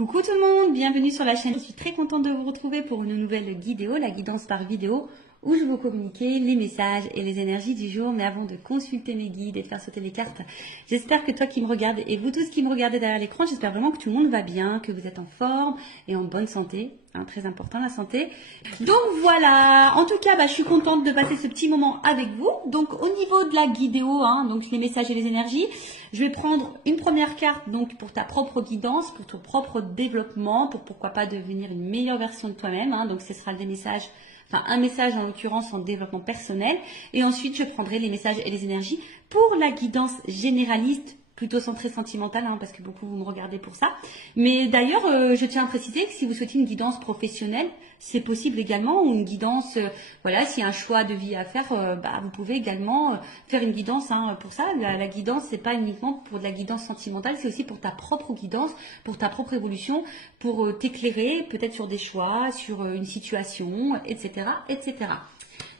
Coucou tout le monde, bienvenue sur la chaîne. Je suis très contente de vous retrouver pour une nouvelle vidéo, la guidance par vidéo, où je vais vous communiquer les messages et les énergies du jour. Mais avant de consulter mes guides et de faire sauter les cartes, j'espère que toi qui me regardes et vous tous qui me regardez derrière l'écran, j'espère vraiment que tout le monde va bien, que vous êtes en forme et en bonne santé. Très important la santé. Donc voilà, en tout cas je suis contente de passer ce petit moment avec vous. Donc au niveau de la guidéo, donc les messages et les énergies, je vais prendre une première carte donc pour ta propre guidance, pour ton propre développement, pour pourquoi pas devenir une meilleure version de toi-même. Donc ce sera des messages, un message en l'occurrence en développement personnel. Et ensuite je prendrai les messages et les énergies pour la guidance généraliste, plutôt centré sentimental, parce que beaucoup vous me regardez pour ça. Mais d'ailleurs, je tiens à préciser que si vous souhaitez une guidance professionnelle, c'est possible également, ou une guidance, voilà, s'il y a un choix de vie à faire, vous pouvez également faire une guidance pour ça. La guidance, c'est pas uniquement pour de la guidance sentimentale, c'est aussi pour ta propre guidance, pour ta propre évolution, pour t'éclairer peut-être sur des choix, sur une situation, etc., etc.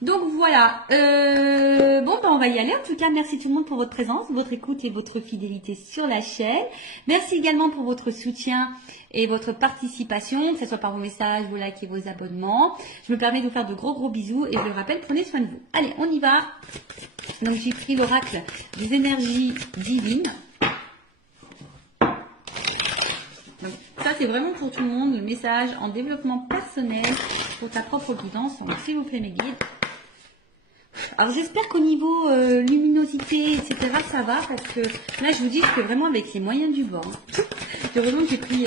Donc voilà, on va y aller. En tout cas, merci tout le monde pour votre présence, votre écoute et votre fidélité sur la chaîne. Merci également pour votre soutien et votre participation, que ce soit par vos messages, vos likes et vos abonnements. Je me permets de vous faire de gros bisous et je le rappelle, prenez soin de vous. Allez, on y va. Donc j'ai pris l'oracle des énergies divines. Donc ça c'est vraiment pour tout le monde, le message en développement personnel pour ta propre guidance. Donc s'il vous plaît mes guides. Alors j'espère qu'au niveau luminosité, etc. ça va, parce que là je vous dis je fais vraiment avec les moyens du bord. Heureusement que j'ai pris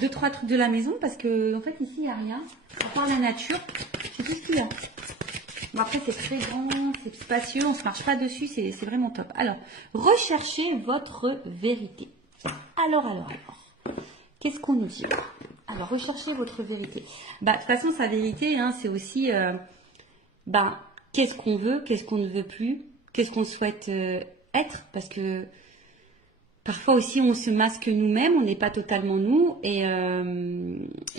2-3 trucs de la maison, parce que en fait ici il n'y a rien. À part la nature, c'est tout ce qu'il y a. Bon, après c'est très grand, c'est spacieux, on ne se marche pas dessus, c'est vraiment top. Alors, recherchez votre vérité. Alors. Qu'est-ce qu'on nous dit? Alors, recherchez votre vérité. De toute façon, sa vérité, c'est aussi... qu'est-ce qu'on veut, qu'est-ce qu'on ne veut plus, qu'est-ce qu'on souhaite être, parce que parfois aussi on se masque nous-mêmes, on n'est pas totalement nous, et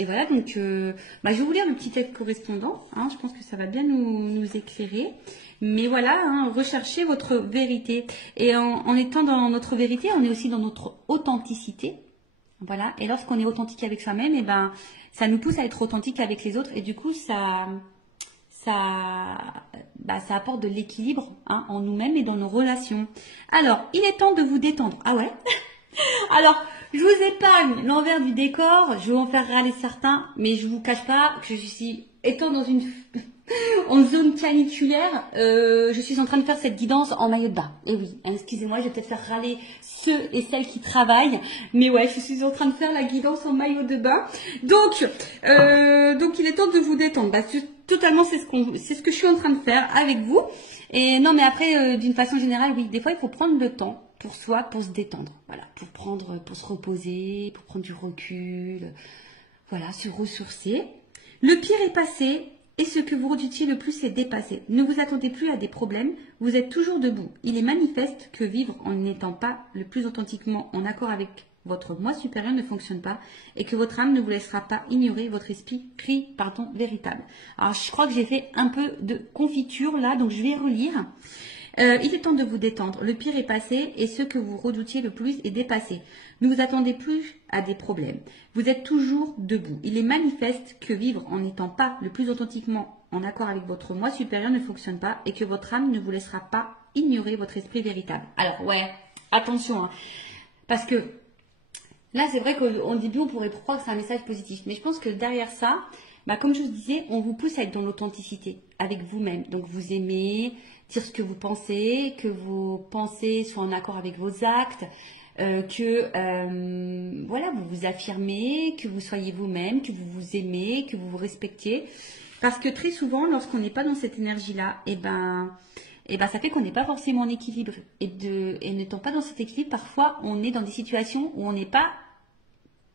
voilà, donc je vais vous lire le petit texte correspondant, je pense que ça va bien nous éclairer, mais voilà, recherchez votre vérité, et en étant dans notre vérité, on est aussi dans notre authenticité, voilà, et lorsqu'on est authentique avec soi-même, ça nous pousse à être authentique avec les autres, et du coup ça apporte de l'équilibre en nous-mêmes et dans nos relations. Alors, il est temps de vous détendre. Ah ouais. Alors, je vous épargne l'envers du décor. Je vais en faire râler certains, mais je vous cache pas que je suis, étant dans en zone caniculaire, je suis en train de faire cette guidance en maillot de bain. Et oui, excusez-moi, je vais peut-être faire râler ceux et celles qui travaillent, mais ouais, je suis en train de faire la guidance en maillot de bain. Donc il est temps de vous détendre. Totalement, c'est ce que je suis en train de faire avec vous. Et non, mais après, d'une façon générale, oui, des fois, il faut prendre le temps pour soi, pour se détendre. Voilà, pour se reposer, pour prendre du recul. Voilà, se ressourcer. Le pire est passé. Et ce que vous redoutiez le plus est dépassé. Ne vous attendez plus à des problèmes, vous êtes toujours debout. Il est manifeste que vivre en n'étant pas le plus authentiquement en accord avec votre moi supérieur ne fonctionne pas et que votre âme ne vous laissera pas ignorer votre esprit véritable. Alors je crois que j'ai fait un peu de confiture là, donc je vais relire. Il est temps de vous détendre. Le pire est passé et ce que vous redoutiez le plus est dépassé. Ne vous attendez plus à des problèmes. Vous êtes toujours debout. Il est manifeste que vivre en n'étant pas le plus authentiquement en accord avec votre moi supérieur ne fonctionne pas et que votre âme ne vous laissera pas ignorer votre esprit véritable. Alors ouais, attention, parce que là c'est vrai qu'au début on pourrait croire que c'est un message positif, mais je pense que derrière ça, comme je vous disais, on vous pousse à être dans l'authenticité avec vous-même. Donc vous aimez dire ce que vous pensez, que vos pensées soient en accord avec vos actes, voilà, vous vous affirmez, que vous soyez vous-même, que vous vous aimez, que vous vous respectiez. Parce que très souvent, lorsqu'on n'est pas dans cette énergie-là, ça fait qu'on n'est pas forcément en équilibre. Et n'étant pas dans cet équilibre, parfois on est dans des situations où on n'est pas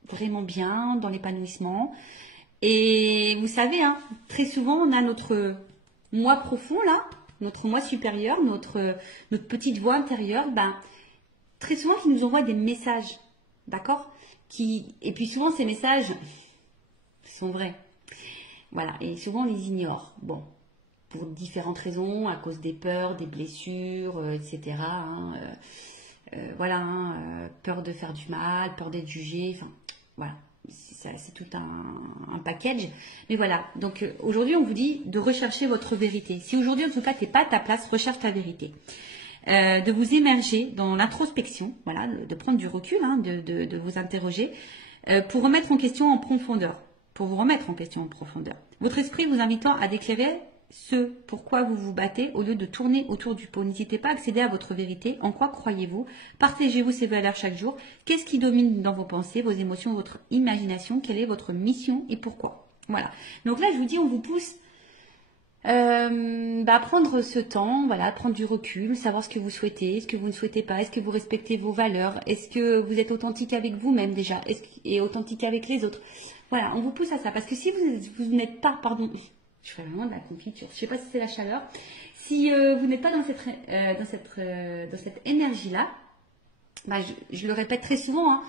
vraiment bien, dans l'épanouissement. Et vous savez, très souvent, on a notre moi profond, là, notre moi supérieur, notre petite voix intérieure, très souvent, qui nous envoie des messages, d'accord? Et puis souvent, ces messages sont vrais. Voilà, et souvent, on les ignore. Bon, pour différentes raisons, à cause des peurs, des blessures, etc. Peur de faire du mal, peur d'être jugé, Voilà, c'est tout un package. Mais voilà, donc aujourd'hui, on vous dit de rechercher votre vérité. Si aujourd'hui, en tout cas, tu n'es pas à ta place, recherche ta vérité. De vous émerger dans l'introspection, voilà, de prendre du recul, hein, de vous interroger, pour remettre en question en profondeur. Pour vous remettre en question en profondeur. Votre esprit vous invitant à déclarer ce pourquoi vous vous battez au lieu de tourner autour du pot. N'hésitez pas à accéder à votre vérité. En quoi croyez-vous? Partagez-vous ces valeurs chaque jour. Qu'est-ce qui domine dans vos pensées, vos émotions, votre imagination? Quelle est votre mission et pourquoi? Voilà. Donc là, je vous dis, on vous pousse à prendre ce temps, voilà, prendre du recul, savoir ce que vous souhaitez, ce que vous ne souhaitez pas, est-ce que vous respectez vos valeurs, est-ce que vous êtes authentique avec vous-même déjà, et authentique avec les autres. Voilà, on vous pousse à ça, parce que si vous n'êtes pas, pardon, je fais vraiment de la confiture, je ne sais pas si c'est la chaleur, si vous n'êtes pas dans cette énergie-là, bah, je le répète très souvent, hein,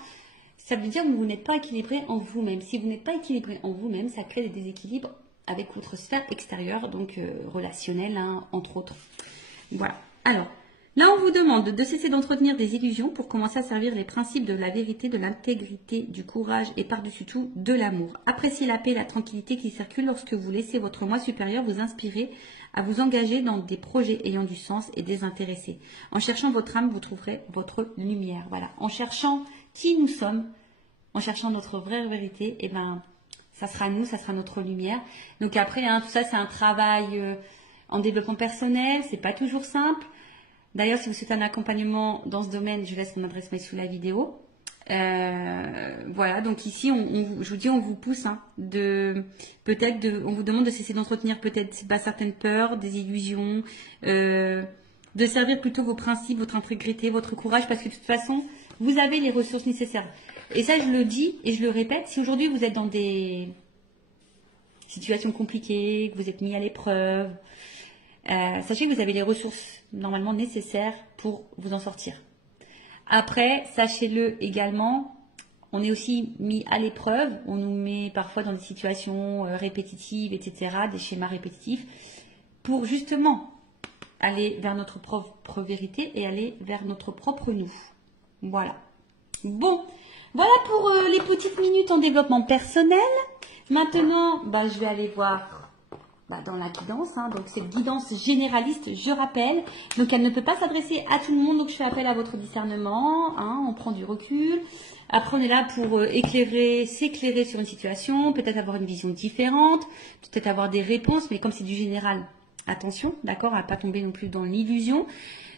ça veut dire que vous n'êtes pas équilibré en vous-même. Si vous n'êtes pas équilibré en vous-même, ça crée des déséquilibres avec votre sphère extérieure, donc relationnelle, hein, entre autres. Voilà. Alors, là, on vous demande de cesser d'entretenir des illusions pour commencer à servir les principes de la vérité, de l'intégrité, du courage et par-dessus tout, de l'amour. Appréciez la paix et la tranquillité qui circulent lorsque vous laissez votre moi supérieur vous inspirer à vous engager dans des projets ayant du sens et désintéressés. En cherchant votre âme, vous trouverez votre lumière. Voilà. En cherchant qui nous sommes, en cherchant notre vraie vérité, eh ben, ça sera nous, ça sera notre lumière. Donc après, hein, tout ça, c'est un travail en développement personnel. C'est pas toujours simple. D'ailleurs, si vous souhaitez un accompagnement dans ce domaine, je laisse mon adresse mail sous la vidéo. Voilà, donc ici, je vous dis, on vous pousse, hein, on vous demande de cesser d'entretenir peut-être certaines peurs, des illusions, de servir plutôt vos principes, votre intégrité, votre courage, parce que de toute façon, vous avez les ressources nécessaires. Et ça, je le dis et je le répète, si aujourd'hui vous êtes dans des situations compliquées, que vous êtes mis à l'épreuve, sachez que vous avez les ressources normalement nécessaires pour vous en sortir. Après, sachez-le également, on est aussi mis à l'épreuve, on nous met parfois dans des situations répétitives, etc., des schémas répétitifs, pour justement aller vers notre propre vérité et aller vers notre propre nous. Voilà. Bon, voilà pour les petites minutes en développement personnel. Maintenant, je vais aller voir dans la guidance. Hein. Donc, cette guidance généraliste, je rappelle. Donc, elle ne peut pas s'adresser à tout le monde. Donc, je fais appel à votre discernement. Hein. On prend du recul. Après, on est là pour s'éclairer sur une situation. Peut-être avoir une vision différente. Peut-être avoir des réponses. Mais comme c'est du général, attention, d'accord, à ne pas tomber non plus dans l'illusion.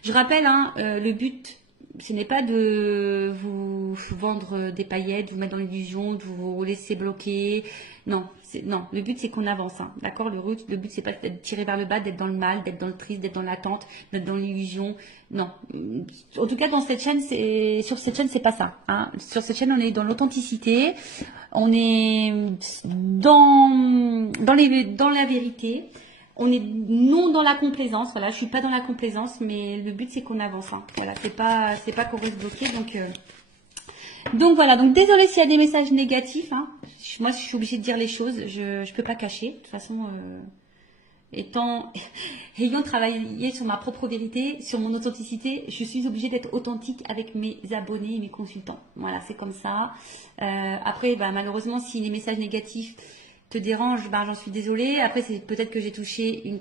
Je rappelle, hein, le but, ce n'est pas de vous vendre des paillettes, vous mettre dans l'illusion, de vous laisser bloquer. Non, le but c'est qu'on avance, hein, d'accord. Le but c'est pas d'être tiré vers le bas, d'être dans le mal, d'être dans le triste, d'être dans l'attente, d'être dans l'illusion. Non. En tout cas, sur cette chaîne, c'est pas ça. Hein. Sur cette chaîne, on est dans l'authenticité, on est dans la vérité. On est non dans la complaisance, voilà, je suis pas dans la complaisance, mais le but c'est qu'on avance, hein. Voilà, c'est pas qu'on reste bloqué, donc voilà, donc désolé s'il y a des messages négatifs, hein. Moi je suis obligée de dire les choses, je peux pas cacher, de toute façon, ayant travaillé sur ma propre vérité, sur mon authenticité, je suis obligée d'être authentique avec mes abonnés et mes consultants, voilà, c'est comme ça. Après, malheureusement, si les messages négatifs te dérange, j'en suis désolée. Après, c'est peut-être que j'ai touché une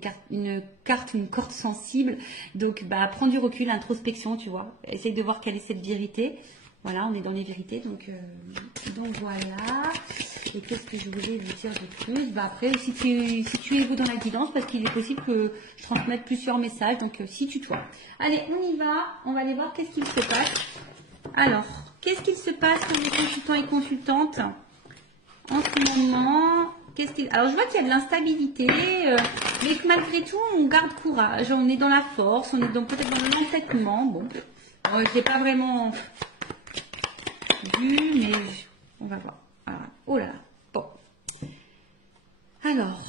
corde sensible. Donc, prends du recul, introspection, tu vois. Essaye de voir quelle est cette vérité. Voilà, on est dans les vérités. Donc voilà. Et qu'est-ce que je voulais vous dire de plus? Après, si tu es dans la guidance, parce qu'il est possible que je transmette plusieurs messages. Donc, si tu toi. Allez, on y va. On va aller voir qu'est-ce qu'il se passe. Alors, qu'est-ce qu'il se passe pour les consultants et consultantes en ce moment? Alors, je vois qu'il y a de l'instabilité, mais que malgré tout, on garde courage. On est dans la force, on est peut-être dans l'entêtement. Bon, je ne l'ai pas vraiment vu, mais on va voir. Alors, oh là là. Bon. Alors,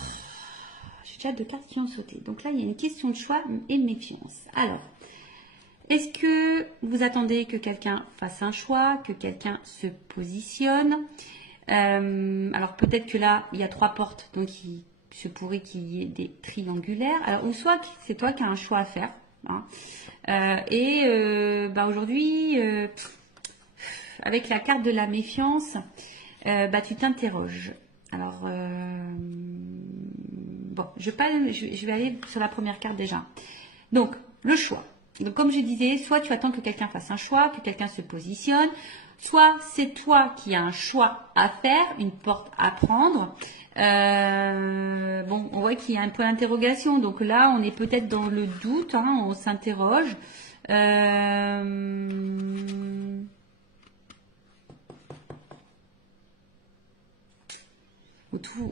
j'ai déjà 2 cartes qui ont sauté. Donc là, il y a une question de choix et de méfiance. Alors, est-ce que vous attendez que quelqu'un fasse un choix, que quelqu'un se positionne? Alors peut-être que là, il y a 3 portes, donc il se pourrait qu'il y ait des triangulaires. Alors, ou soit c'est toi qui as un choix à faire. Hein. Aujourd'hui, avec la carte de la méfiance, bah, tu t'interroges. Alors, bon, je vais aller sur la première carte déjà. Donc, le choix. Donc, comme je disais, soit tu attends que quelqu'un fasse un choix, que quelqu'un se positionne, soit c'est toi qui as un choix à faire, une porte à prendre. Bon, on voit qu'il y a un point d'interrogation. Donc là, on est peut-être dans le doute, hein, on s'interroge.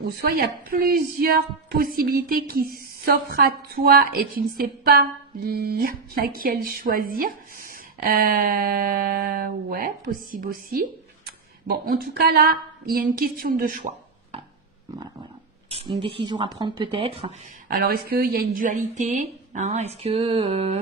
Ou soit il y a plusieurs possibilités qui s'offrent à toi et tu ne sais pas laquelle choisir. Ouais, possible aussi. Bon, en tout cas là, il y a une question de choix. Voilà. Une décision à prendre peut-être. Alors, est-ce qu'il y a une dualité, hein? Est-ce que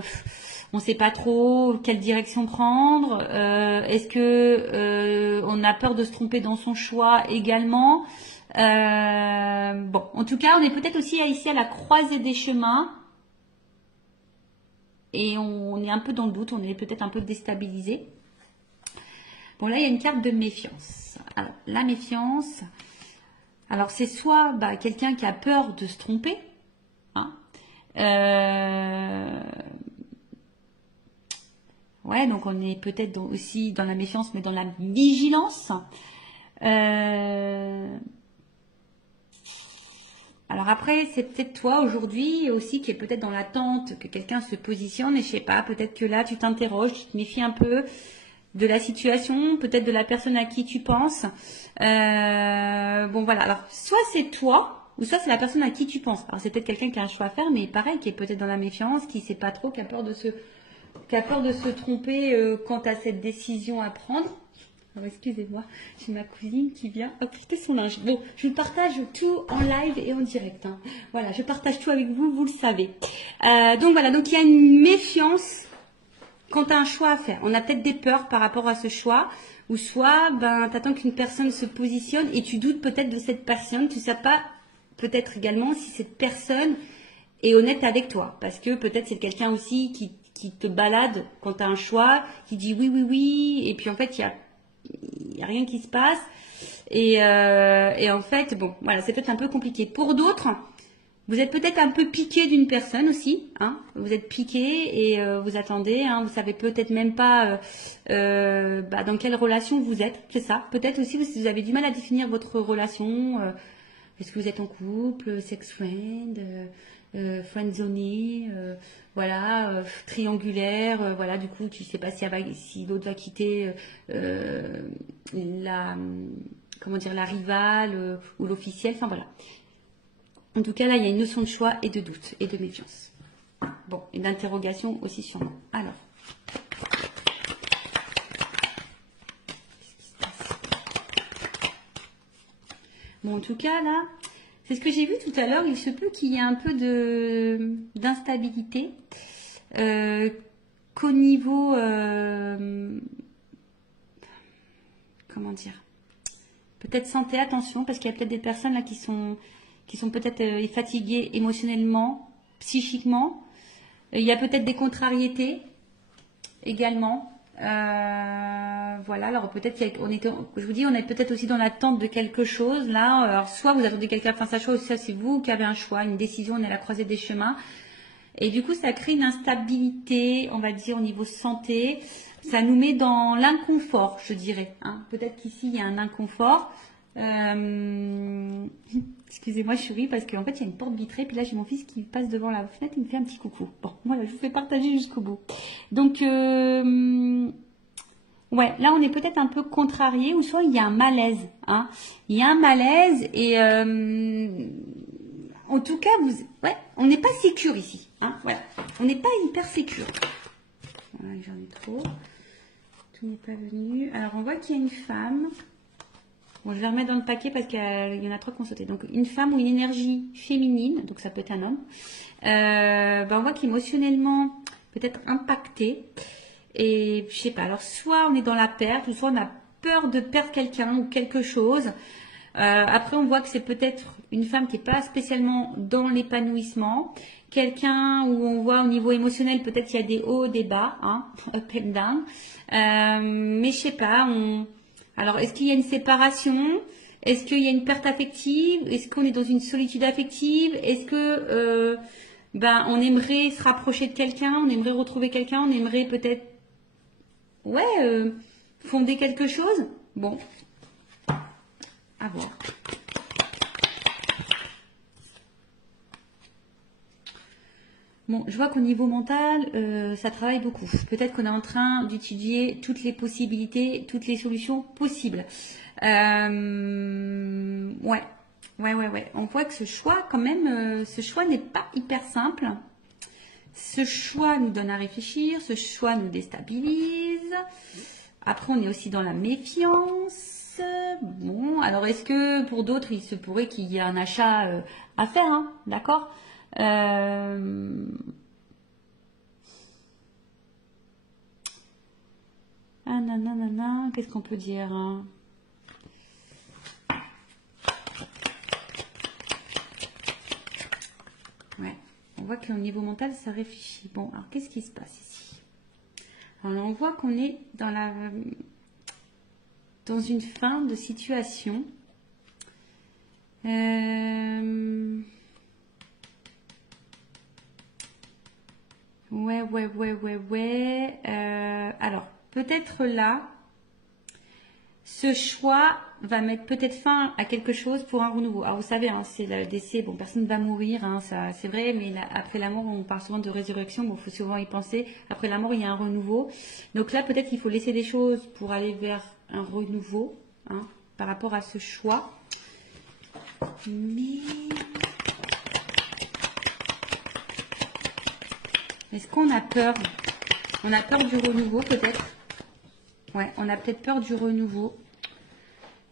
on ne sait pas trop quelle direction prendre? Est-ce que on a peur de se tromper dans son choix également? Bon, en tout cas, on est peut-être aussi ici à la croisée des chemins. Et on est un peu dans le doute, on est peut-être un peu déstabilisé. Bon, là, il y a une carte de méfiance. Alors, la méfiance, alors c'est soit bah, quelqu'un qui a peur de se tromper, hein. Ouais, donc on est peut-être aussi dans la méfiance, mais dans la vigilance. Alors après, c'est peut-être toi aujourd'hui aussi qui est peut-être dans l'attente que quelqu'un se positionne et je sais pas, peut-être que là tu t'interroges, tu te méfies un peu de la situation, peut-être de la personne à qui tu penses. Bon voilà, alors soit c'est toi ou soit c'est la personne à qui tu penses. Alors c'est peut-être quelqu'un qui a un choix à faire, mais pareil, qui est peut-être dans la méfiance, qui sait pas trop, qui a peur de se tromper quant à cette décision à prendre. Alors, excusez-moi, j'ai ma cousine qui vient apporter son linge. Bon, je partage tout en live et en direct, hein. Voilà, je partage tout avec vous, vous le savez. Donc voilà, donc il y a une méfiance quand tu as un choix à faire. On a peut-être des peurs par rapport à ce choix, ou soit ben, tu attends qu'une personne se positionne et tu doutes peut-être de cette personne. Tu ne sais pas peut-être également si cette personne est honnête avec toi. Parce que peut-être c'est quelqu'un aussi qui te balade quand tu as un choix, qui dit oui, oui, oui, et puis en fait, il n'y a rien qui se passe. Et en fait, bon, voilà, c'est peut-être un peu compliqué. Pour d'autres, vous êtes peut-être un peu piqué d'une personne aussi, hein. Vous êtes piqué et vous attendez, hein. Vous savez peut-être même pas bah, dans quelle relation vous êtes, c'est ça. Peut-être aussi vous avez du mal à définir votre relation. Est-ce que vous êtes en couple, sex friend, friendzoné, voilà, triangulaire, voilà. Du coup, tu sais pas si l'autre va quitter la rivale ou l'officiel. Enfin voilà. En tout cas, là, il y a une notion de choix et de doute et de méfiance. Bon, et d'interrogation aussi sûrement. Alors. Qu'est-ce qui se passe? Bon, en tout cas, là, c'est ce que j'ai vu tout à l'heure. Il se peut qu'il y ait un peu d'instabilité. Qu'au niveau... comment dire? Peut-être santé, attention, parce qu'il y a peut-être des personnes là qui sont peut-être fatiguées émotionnellement, psychiquement. Il y a peut-être des contrariétés également. Voilà, alors peut-être je vous dis, on est peut-être aussi dans l'attente de quelque chose là. Alors soit vous attendez quelqu'un fasse sa chose, soit c'est vous qui avez un choix, une décision, on est à la croisée des chemins. Et du coup, ça crée une instabilité, on va dire, au niveau santé. Ça nous met dans l'inconfort, je dirais, hein. Peut-être qu'ici, il y a un inconfort. Excusez-moi, je souris parce qu'en fait, il y a une porte vitrée. Puis là, j'ai mon fils qui passe devant la fenêtre. Il me fait un petit coucou. Bon, voilà, je vous fais partager jusqu'au bout. Donc, ouais, là, on est peut-être un peu contrarié. Ou soit, il y a un malaise, hein. Il y a un malaise et... en tout cas, ouais, on n'est pas sécure ici, hein, voilà. On n'est pas hyper sécure. Voilà, j'en ai trop. Tout n'est pas venu. Alors, on voit qu'il y a une femme. Bon, je vais remettre dans le paquet parce qu'il y en a trois qui ont sauté. Donc, une femme ou une énergie féminine, donc ça peut être un homme. On voit qu'émotionnellement, peut-être impacté. Et je sais pas. Alors, soit on est dans la perte, ou soit on a peur de perdre quelqu'un ou quelque chose. Après, on voit que c'est peut-être une femme qui n'est pas spécialement dans l'épanouissement. Quelqu'un où on voit au niveau émotionnel, peut-être qu'il y a des hauts, des bas, hein, up and down. Mais je sais pas, Alors, est-ce qu'il y a une séparation? Est-ce qu'il y a une perte affective? Est-ce qu'on est dans une solitude affective? Est-ce que on aimerait se rapprocher de quelqu'un? On aimerait retrouver quelqu'un? On aimerait peut-être fonder quelque chose? Bon, à voir. Bon, je vois qu'au niveau mental, ça travaille beaucoup. Peut-être qu'on est en train d'étudier toutes les possibilités, toutes les solutions possibles. Ouais. On voit que ce choix, quand même, ce choix n'est pas hyper simple. Ce choix nous donne à réfléchir, ce choix nous déstabilise. Après, on est aussi dans la méfiance. Bon, alors est-ce que pour d'autres, il se pourrait qu'il y ait un achat à faire, hein, d'accord? Ah nanana, qu'est-ce qu'on peut dire, hein? Ouais, on voit qu'au niveau mental, ça réfléchit. Bon, alors qu'est-ce qui se passe ici? Alors là, on voit qu'on est dans une fin de situation. Ouais. Alors, peut-être là, ce choix va mettre peut-être fin à quelque chose pour un renouveau. Alors, vous savez, hein, c'est le décès. Bon, personne ne va mourir, hein, ça, c'est vrai, mais là, après la mort, on parle souvent de résurrection. Bon, il faut souvent y penser. Après la mort, il y a un renouveau. Donc là, peut-être qu'il faut laisser des choses pour aller vers un renouveau, hein, par rapport à ce choix. Mais est-ce qu'on a peur? On a peur du renouveau, peut-être. Ouais, on a peut-être peur du renouveau.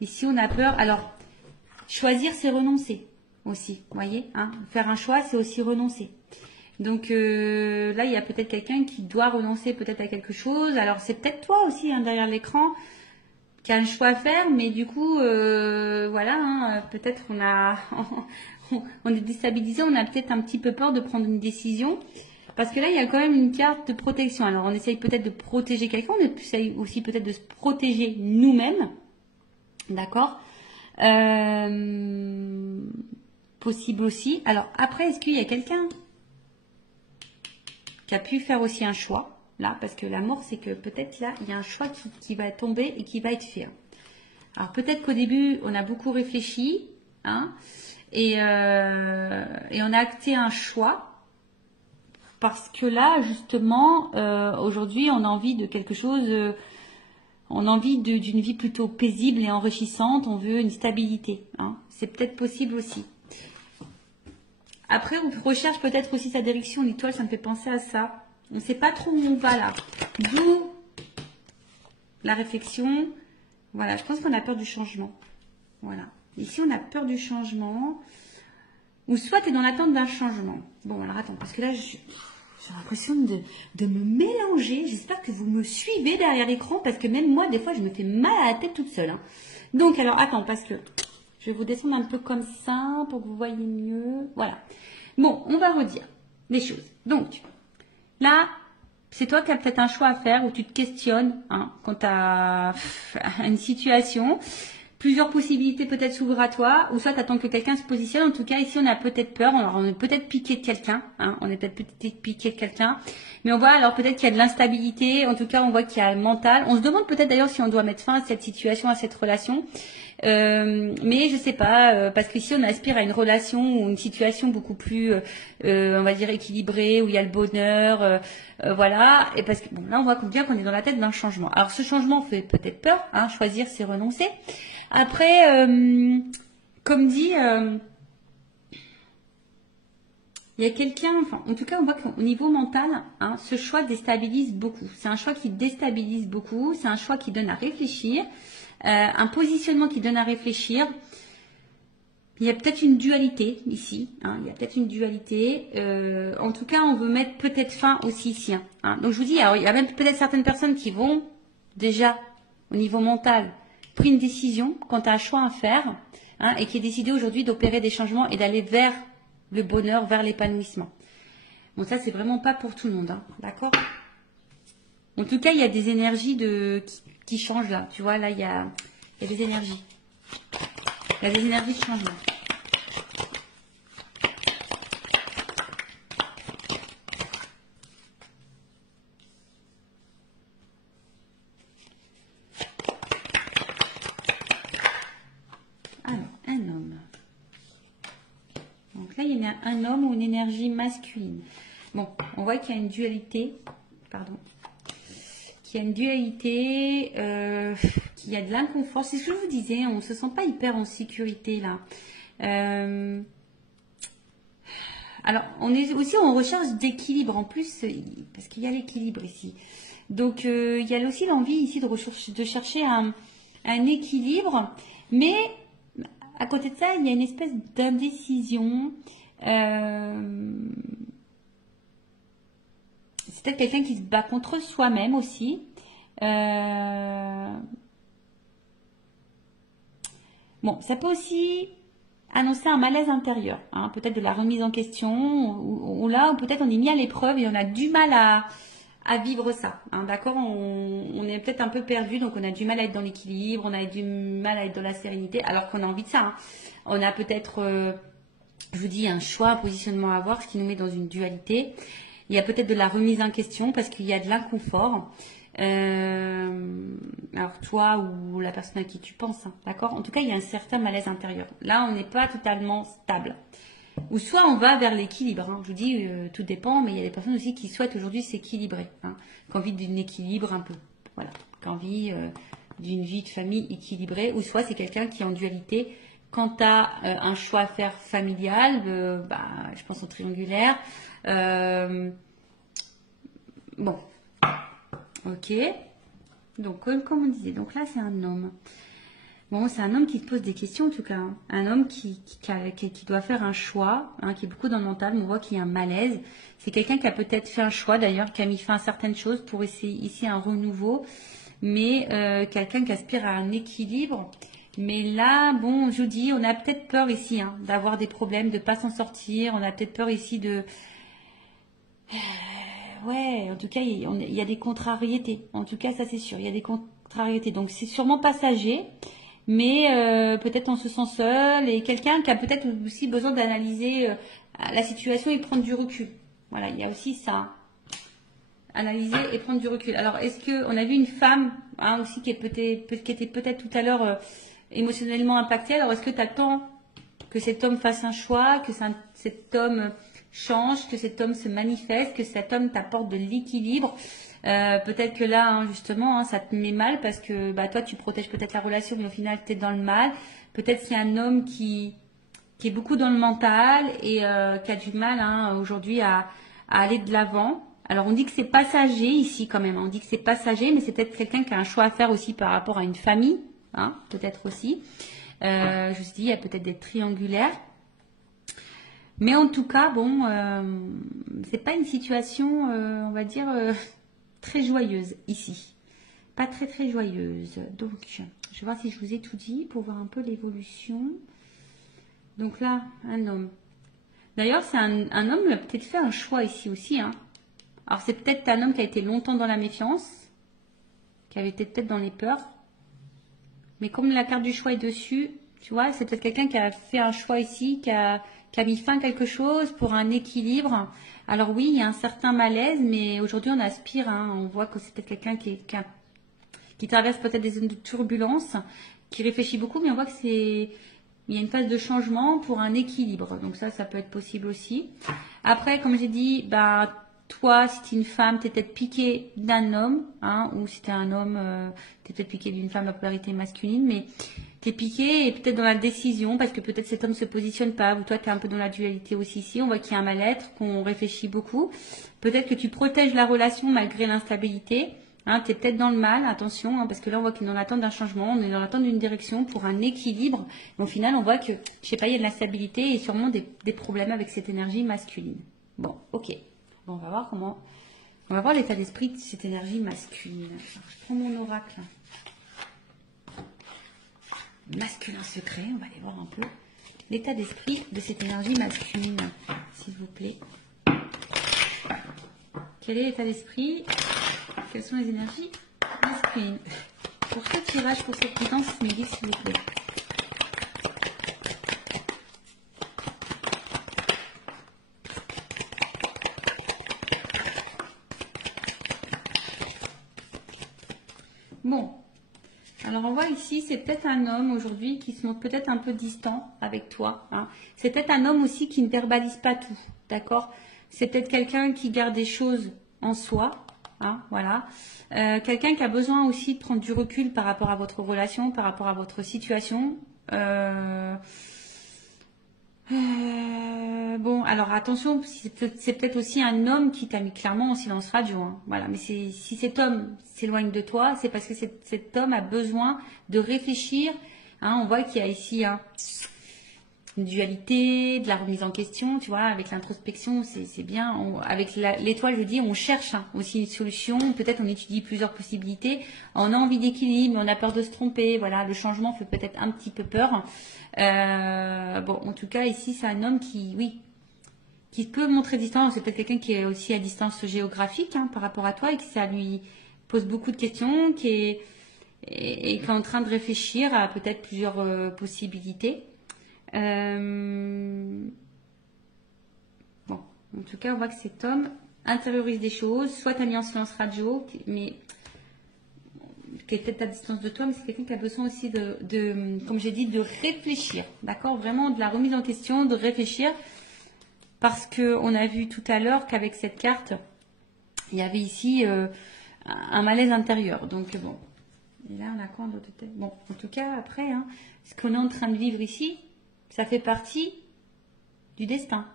Ici, on a peur. Alors, choisir, c'est renoncer aussi. Vous voyez, hein, faire un choix, c'est aussi renoncer. Donc là, il y a peut-être quelqu'un qui doit renoncer peut-être à quelque chose. Alors, c'est peut-être toi aussi, hein, derrière l'écran, qui a un choix à faire. Mais du coup, voilà, hein, peut-être on est déstabilisé. On a peut-être un petit peu peur de prendre une décision. Parce que là, il y a quand même une carte de protection. Alors, on essaye peut-être de protéger quelqu'un, on essaye aussi peut-être de se protéger nous-mêmes. D'accord? Possible aussi. Alors, après, est-ce qu'il y a quelqu'un qui a pu faire aussi un choix? Là, parce que la mort, c'est que peut-être là, il y a un choix qui va tomber et qui va être fait. Alors, peut-être qu'au début, on a beaucoup réfléchi, hein, et on a acté un choix. Parce que là, justement, aujourd'hui, on a envie de quelque chose, on a envie d'une vie plutôt paisible et enrichissante, on veut une stabilité. Hein. C'est peut-être possible aussi. Après, on recherche peut-être aussi sa direction. L'étoile, ça me fait penser à ça. On ne sait pas trop où on va là. D'où la réflexion. Voilà, je pense qu'on a peur du changement. Voilà. Ici, on a peur du changement. Ou soit tu es dans l'attente d'un changement. Bon, alors attends, parce que là, j'ai l'impression de me mélanger. J'espère que vous me suivez derrière l'écran parce que même moi, des fois, je me fais mal à la tête toute seule. Hein. Donc, alors, attends, parce que je vais vous descendre un peu comme ça pour que vous voyez mieux. Voilà. Bon, on va redire les choses. Donc, là, c'est toi qui as peut-être un choix à faire où tu te questionnes hein, quant à une situation. Plusieurs possibilités peut-être s'ouvrent à toi, ou soit tu attends que quelqu'un se positionne. En tout cas, ici, on a peut-être peur, on est peut-être piqué de quelqu'un, hein, on est peut-être piqué de quelqu'un, mais on voit alors peut-être qu'il y a de l'instabilité, en tout cas, on voit qu'il y a le mental. On se demande peut-être d'ailleurs si on doit mettre fin à cette situation, à cette relation, mais je sais pas, parce qu'ici, on aspire à une relation ou une situation beaucoup plus, on va dire, équilibrée, où il y a le bonheur, voilà, et parce que bon, là, on voit bien qu'on est dans la tête d'un changement. Alors, ce changement fait peut-être peur, hein, choisir, c'est renoncer. Après, comme dit, il y a quelqu'un, enfin, en tout cas, on voit qu'au niveau mental, hein, ce choix déstabilise beaucoup. C'est un choix qui déstabilise beaucoup, c'est un choix qui donne à réfléchir, un positionnement qui donne à réfléchir. Il y a peut-être une dualité ici, hein, il y a peut-être une dualité. En tout cas, on veut mettre peut-être fin aussi ici. Hein. Donc, je vous dis, alors, il y a même peut-être certaines personnes qui vont déjà, au niveau mental, pris une décision quant à un choix à faire hein, et qui est décidé aujourd'hui d'opérer des changements et d'aller vers le bonheur, vers l'épanouissement. Bon, ça, c'est vraiment pas pour tout le monde, hein, d'accord? En tout cas, il y a des énergies qui changent là. Tu vois, là, il y a Il y a des énergies. Il y a des énergies de changement. Alors, un homme. Donc là, il y a un homme ou une énergie masculine. Bon, on voit qu'il y a une dualité. Pardon. Qu'il y a une dualité, qu'il y a de l'inconfort. C'est ce que je vous disais, on ne se sent pas hyper en sécurité là. Alors, on est aussi en recherche d'équilibre en plus, parce qu'il y a l'équilibre ici. Donc, il y a aussi l'envie ici de chercher un équilibre, mais à côté de ça, il y a une espèce d'indécision. C'est peut-être quelqu'un qui se bat contre soi-même aussi. Bon, ça peut aussi annoncer un malaise intérieur, hein, peut-être de la remise en question, ou là, ou peut-être on est mis à l'épreuve et on a du mal à vivre ça. Hein, d'accord, on est peut-être un peu perdu, donc on a du mal à être dans l'équilibre, on a du mal à être dans la sérénité, alors qu'on a envie de ça. Hein. On a peut-être, je vous dis, un choix, un positionnement à avoir, ce qui nous met dans une dualité. Il y a peut-être de la remise en question parce qu'il y a de l'inconfort. Alors toi ou la personne à qui tu penses, hein, d'accord. En tout cas, il y a un certain malaise intérieur. Là, on n'est pas totalement stable. Ou soit on va vers l'équilibre. Hein. Je vous dis, tout dépend, mais il y a des personnes aussi qui souhaitent aujourd'hui s'équilibrer, hein, qui ont envie d'un équilibre un peu, voilà, qui ont envie d'une vie de famille équilibrée. Ou soit c'est quelqu'un qui est en dualité. Quand tu as un choix à faire familial, je pense au triangulaire. Bon. Ok, donc comme on disait, donc là c'est un homme. Bon, c'est un homme qui se pose des questions en tout cas. Hein. Un homme qui doit faire un choix, hein, qui est beaucoup dans le mental, mais on voit qu'il y a un malaise. C'est quelqu'un qui a peut-être fait un choix d'ailleurs, qui a mis fin à certaines choses pour essayer ici un renouveau, mais quelqu'un qui aspire à un équilibre. Mais là, bon, je vous dis, on a peut-être peur ici hein, d'avoir des problèmes, de ne pas s'en sortir. On a peut-être peur ici de... Ouais, en tout cas, il y a des contrariétés. En tout cas, ça c'est sûr, il y a des contrariétés. Donc, c'est sûrement passager, mais peut-être on se sent seul et quelqu'un qui a peut-être aussi besoin d'analyser la situation et prendre du recul. Voilà, il y a aussi ça. Analyser et prendre du recul. Alors, est-ce qu'on a vu une femme hein, aussi qui était peut-être tout à l'heure émotionnellement impactée. Alors, est-ce que tu attends que cet homme fasse un choix, que cet homme... change, que cet homme se manifeste, que cet homme t'apporte de l'équilibre. Peut-être que là, hein, justement, hein, ça te met mal parce que toi, tu protèges peut-être la relation, mais au final, tu es dans le mal. Peut-être qu'il y a un homme qui est beaucoup dans le mental et qui a du mal hein, aujourd'hui à aller de l'avant. Alors, on dit que c'est passager ici quand même. On dit que c'est passager, mais c'est peut-être quelqu'un qui a un choix à faire aussi par rapport à une famille. Hein, peut-être aussi. Je vous dis, il y a peut-être des triangulaires. Mais en tout cas, bon, c'est pas une situation, on va dire, très joyeuse ici. Pas très très joyeuse. Donc, je vais voir si je vous ai tout dit pour voir un peu l'évolution. Donc là, un homme. D'ailleurs, c'est un homme qui a peut-être fait un choix ici aussi. Hein. Alors, c'est peut-être un homme qui a été longtemps dans la méfiance, qui avait été peut-être dans les peurs. Mais comme la carte du choix est dessus, tu vois, c'est peut-être quelqu'un qui a fait un choix ici, qui a mis fin à quelque chose pour un équilibre. Alors oui, il y a un certain malaise, mais aujourd'hui on aspire, hein, on voit que c'est peut-être quelqu'un qui traverse peut-être des zones de turbulence, qui réfléchit beaucoup, mais on voit que il y a une phase de changement pour un équilibre. Donc ça peut être possible aussi. Après, comme j'ai dit, toi, si tu es une femme, tu es peut-être piqué d'un homme, hein, ou si tu es un homme, tu es peut-être piqué d'une femme à polarité masculine, mais tu es piqué et peut-être dans la décision, parce que peut-être cet homme ne se positionne pas, ou toi tu es un peu dans la dualité aussi ici, on voit qu'il y a un mal-être, qu'on réfléchit beaucoup. Peut-être que tu protèges la relation malgré l'instabilité, hein, tu es peut-être dans le mal, attention, hein, parce que là on voit qu'on est dans l'attente d'un changement, on est dans l'attente d'une direction pour un équilibre, mais au final on voit que, je sais pas, il y a de l'instabilité et sûrement des problèmes avec cette énergie masculine. Bon, ok. Bon, on va voir l'état d'esprit de cette énergie masculine. Alors, je prends mon oracle. Masculin secret, on va aller voir un peu l'état d'esprit de cette énergie masculine, s'il vous plaît. Quel est l'état d'esprit? Quelles sont les énergies masculines? pour ce tirage, pour cette guidance, s'il vous plaît. Bon, alors on voit ici, c'est peut-être un homme aujourd'hui qui se montre peut-être un peu distant avec toi. Hein. C'est peut-être un homme aussi qui ne verbalise pas tout, d'accord? C'est peut-être quelqu'un qui garde des choses en soi, hein, voilà. Quelqu'un qui a besoin aussi de prendre du recul par rapport à votre relation, par rapport à votre situation. Bon, alors attention, c'est peut-être aussi un homme qui t'a mis clairement en silence radio. Hein. Voilà, mais si cet homme s'éloigne de toi, c'est parce que cet homme a besoin de réfléchir. Hein, on voit qu'il y a ici une dualité, de la remise en question, tu vois, avec l'introspection, c'est bien. Avec l'étoile, je dis, on cherche aussi une solution. Peut-être on étudie plusieurs possibilités. On a envie d'équilibre, mais on a peur de se tromper. Voilà, le changement fait peut-être un petit peu peur. Bon, en tout cas, ici, c'est un homme qui, oui, qui peut montrer distance. C'est peut-être quelqu'un qui est aussi à distance géographique par rapport à toi et que ça lui pose beaucoup de questions, qui est en train de réfléchir à peut-être plusieurs possibilités. Bon, en tout cas, on voit que cet homme intériorise des choses, soit t'as mis en silence radio, mais qui est peut-être à distance de toi, mais c'est quelqu'un qui a besoin aussi comme j'ai dit, de réfléchir, d'accord? Vraiment de la remise en question, de réfléchir, parce qu'on a vu tout à l'heure qu'avec cette carte, il y avait ici un malaise intérieur. Donc bon, et là on a quoi en d'autres têtes? Bon, en tout cas, après, ce qu'on est en train de vivre ici, ça fait partie du destin.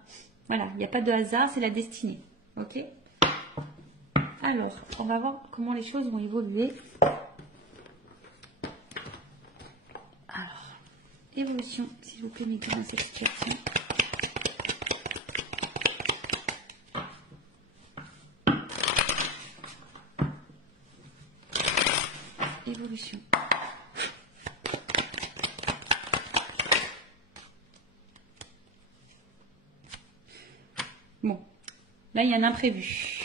Voilà, il n'y a pas de hasard, c'est la destinée. Ok? Alors, on va voir comment les choses vont évoluer. Alors, évolution, s'il vous plaît, mettez dans cette situation. Évolution. Bon, là il y a un imprévu.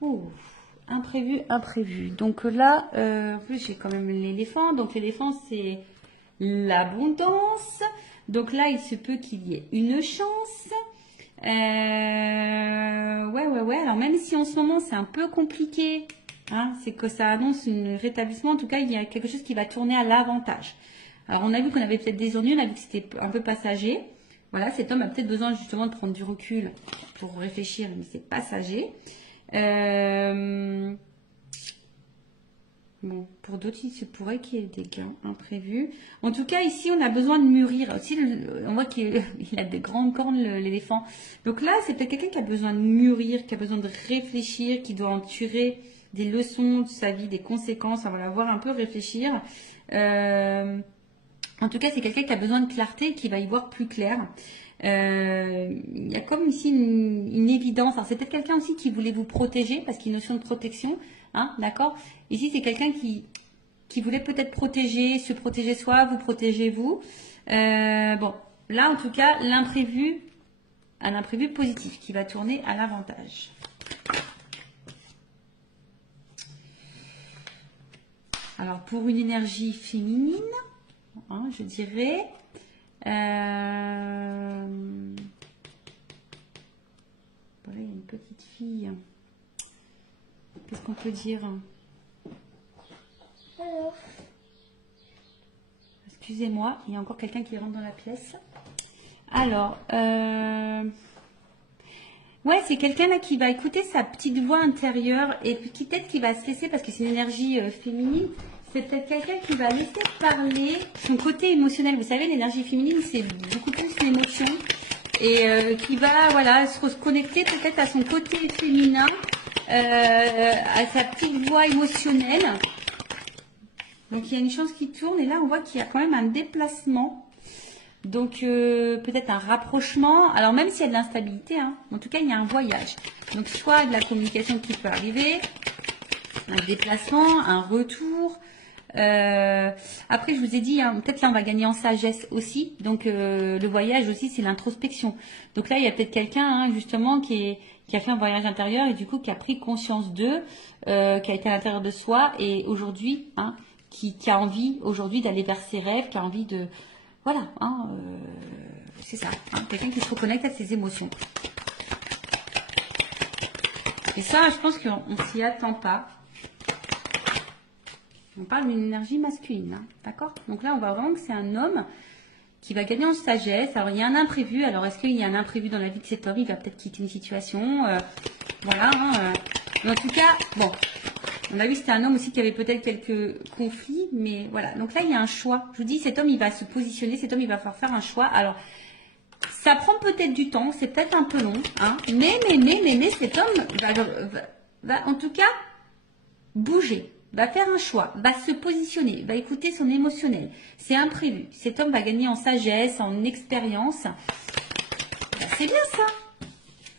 Oh, imprévu. Donc là, en plus j'ai quand même l'éléphant. Donc l'éléphant c'est l'abondance. Donc là il se peut qu'il y ait une chance. Ouais. Alors même si en ce moment c'est un peu compliqué, c'est que ça annonce un rétablissement. En tout cas, il y a quelque chose qui va tourner à l'avantage. Alors on a vu qu'on avait peut-être des ennuis, on a vu que c'était un peu passager. Voilà, cet homme a peut-être besoin justement de prendre du recul pour réfléchir, mais c'est passager. Bon, pour d'autres, il se pourrait qu'il y ait des gains imprévus. En tout cas, ici, on a besoin de mûrir. Aussi, on voit qu'il a des grandes cornes, l'éléphant. Donc là, c'est peut-être quelqu'un qui a besoin de mûrir, qui a besoin de réfléchir, qui doit en tirer des leçons de sa vie, des conséquences. On va la voir un peu réfléchir. En tout cas, c'est quelqu'un qui a besoin de clarté et qui va y voir plus clair. Il y a comme ici une évidence. Alors, c'est peut-être quelqu'un aussi qui voulait vous protéger, parce qu'il y a une notion de protection. D'accord? Ici, c'est quelqu'un qui voulait peut-être se protéger soi, vous protéger vous. Bon, là, en tout cas, un imprévu positif qui va tourner à l'avantage. Alors, pour une énergie féminine, je dirais... voilà, il y a une petite fille. Qu'est-ce qu'on peut dire? Alors. Excusez-moi, il y a encore quelqu'un qui rentre dans la pièce. Alors, ouais, c'est quelqu'un là qui va écouter sa petite voix intérieure et puis peut-être qui va se laisser, parce que c'est une énergie féminine, c'est peut-être quelqu'un qui va laisser parler son côté émotionnel. Vous savez, l'énergie féminine, c'est beaucoup plus l'émotion et qui va, voilà, se reconnecter peut-être à son côté féminin, à sa petite voix émotionnelle. Donc, il y a une chance qui tourne et là, on voit qu'il y a quand même un déplacement. Donc, peut-être un rapprochement. Alors, même s'il y a de l'instabilité, en tout cas, il y a un voyage. Donc, soit de la communication qui peut arriver, un déplacement, un retour. Après, je vous ai dit, peut-être là, on va gagner en sagesse aussi. Donc, le voyage aussi, c'est l'introspection. Donc là, il y a peut-être quelqu'un, justement, qui qui a fait un voyage intérieur et du coup qui a pris conscience d'eux, qui a été à l'intérieur de soi et aujourd'hui, hein, qui a envie aujourd'hui d'aller vers ses rêves, qui a envie de... Voilà, hein, c'est ça, hein, quelqu'un qui se reconnecte à ses émotions. Et ça, je pense qu'on ne s'y attend pas. On parle d'une énergie masculine, hein, d'accord? Donc là, on voit vraiment que c'est un homme qui va gagner en sagesse. Alors, il y a un imprévu. Alors, est-ce qu'il y a un imprévu dans la vie de cet homme? Il va peut-être quitter une situation. Voilà. Hein, mais en tout cas, bon, on a vu que c'était un homme aussi qui avait peut-être quelques conflits. Mais voilà. Donc là, il y a un choix. Je vous dis, cet homme, il va se positionner. Cet homme, il va falloir faire un choix. Alors, ça prend peut-être du temps. C'est peut-être un peu long. Hein, mais cet homme va en tout cas bouger. Va faire un choix, va se positionner, va écouter son émotionnel. C'est imprévu. Cet homme va gagner en sagesse, en expérience. C'est bien ça.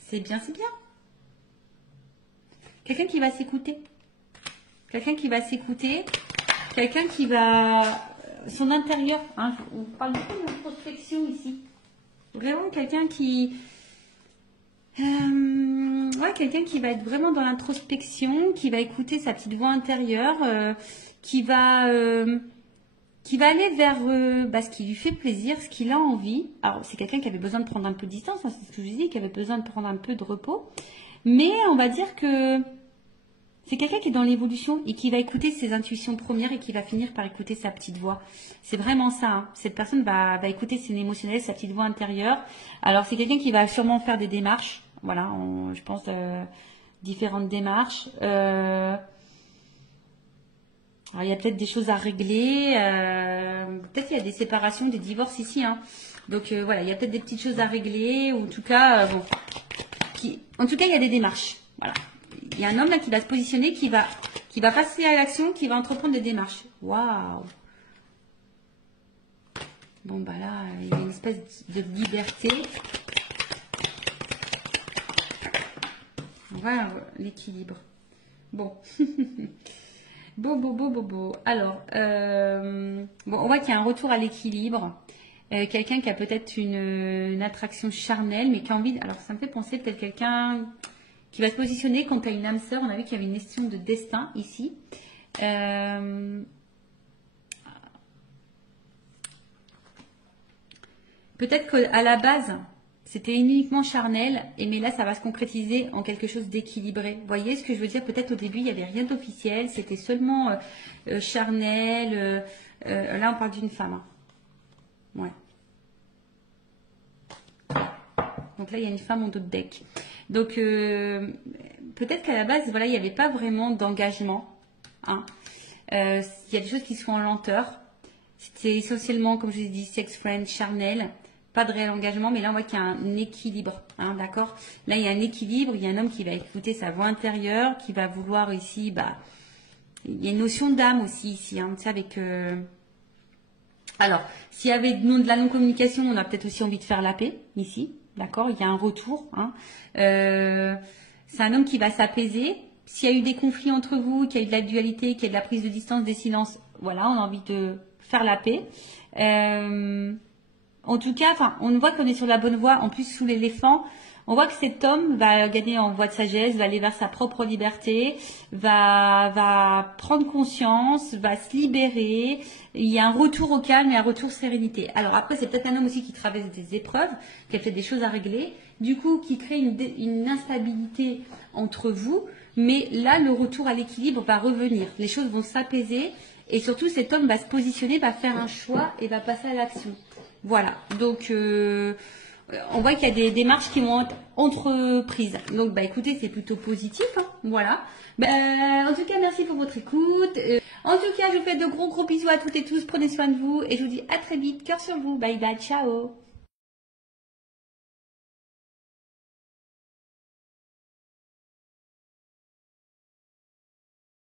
C'est bien, c'est bien. Quelqu'un qui va s'écouter. Quelqu'un qui va s'écouter. Quelqu'un qui va... Son intérieur. Hein, on parle beaucoup d'introspection ici. Vraiment quelqu'un qui... ouais, quelqu'un qui va être vraiment dans l'introspection, qui va écouter sa petite voix intérieure, qui va aller vers ce qui lui fait plaisir, ce qu'il a envie. Alors, c'est quelqu'un qui avait besoin de prendre un peu de distance, hein, c'est ce que je vous dis, qui avait besoin de prendre un peu de repos. Mais on va dire que c'est quelqu'un qui est dans l'évolution et qui va écouter ses intuitions premières et qui va finir par écouter sa petite voix. C'est vraiment ça. Hein. Cette personne va écouter ses émotionnels, sa petite voix intérieure. Alors, c'est quelqu'un qui va sûrement faire des démarches. Voilà, je pense différentes démarches. Alors, il y a peut-être des choses à régler. Peut-être qu'il y a des séparations, des divorces ici. Hein. Donc voilà, il y a peut-être des petites choses à régler. Ou en tout cas, bon, en tout cas, il y a des démarches. Voilà, il y a un homme là qui va se positionner, qui va passer à l'action, qui va entreprendre des démarches. Waouh. Bon bah là, il y a une espèce de liberté. Voilà l'équilibre. Bon. Bon. Alors, bon, on voit qu'il y a un retour à l'équilibre. Quelqu'un qui a peut-être une attraction charnelle, mais qui a envie... Alors, ça me fait penser peut-être quelqu'un qui va se positionner quand tu as une âme sœur. On a vu qu'il y avait une question de destin ici. Peut-être qu'à la base... C'était uniquement charnel, mais là, ça va se concrétiser en quelque chose d'équilibré. Vous voyez ce que je veux dire? Peut-être au début, il n'y avait rien d'officiel, c'était seulement charnel. Là, on parle d'une femme. Hein. Ouais. Donc là, il y a une femme en dos de bec. Donc, peut-être qu'à la base, voilà, il n'y avait pas vraiment d'engagement. Hein. Il y a des choses qui sont en lenteur. C'était essentiellement, comme je vous ai dit, sex friend, charnel. Pas de réel engagement, mais là on voit qu'il y a un équilibre, hein, d'accord? Là il y a un équilibre, il y a un homme qui va écouter sa voix intérieure, qui va vouloir ici, il y a une notion d'âme aussi ici, hein, tu sais, avec... Alors, s'il y avait de la non-communication, on a peut-être aussi envie de faire la paix, ici, d'accord? Il y a un retour, hein. C'est un homme qui va s'apaiser. S'il y a eu des conflits entre vous, qu'il y a eu de la dualité, qu'il y a de la prise de distance, des silences, voilà, on a envie de faire la paix. En tout cas, on voit qu'on est sur la bonne voie. En plus, sous l'éléphant, on voit que cet homme va gagner en voie de sagesse, va aller vers sa propre liberté, va prendre conscience, va se libérer. Il y a un retour au calme et un retour sérénité. Alors après, c'est peut-être un homme aussi qui traverse des épreuves, qui a peut-être des choses à régler, du coup, qui crée une instabilité entre vous. Mais là, le retour à l'équilibre va revenir. Les choses vont s'apaiser et surtout, cet homme va se positionner, va faire un choix et va passer à l'action. Voilà, donc on voit qu'il y a des démarches qui vont être entreprises. Donc écoutez, c'est plutôt positif, hein, voilà. En tout cas, merci pour votre écoute. En tout cas, je vous fais de gros bisous à toutes et tous. Prenez soin de vous et je vous dis à très vite. Cœur sur vous. Bye bye, ciao.